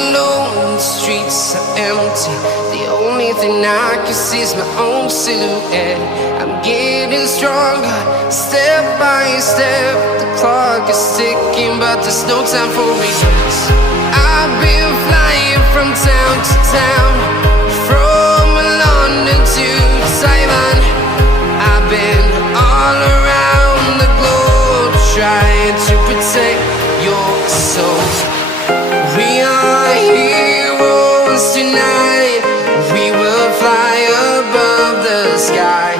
alone, the streets are empty. The only thing I can see is my own silhouette. I'm getting stronger, step by step. The clock is ticking, but there's no time for regrets. I've been flying from town to town, from London to Taiwan. I've been all around the globe, trying to protect your soul. We are heroes tonight. We will fly above the sky.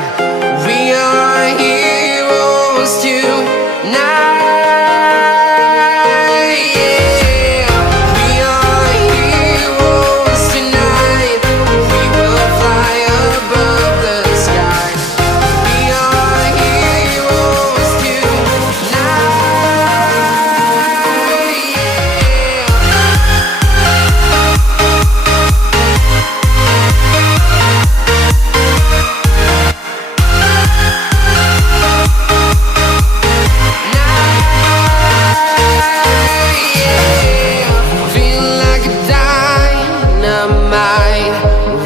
We are heroes tonight. Yeah. We are heroes tonight. We will fly above the sky. We are heroes tonight. Feel like a dynamite,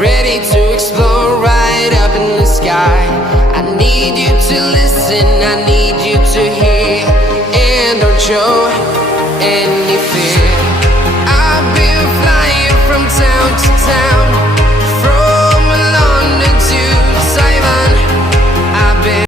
ready to explode right up in the sky. I need you to listen, I need you to hear, and don't show any fear.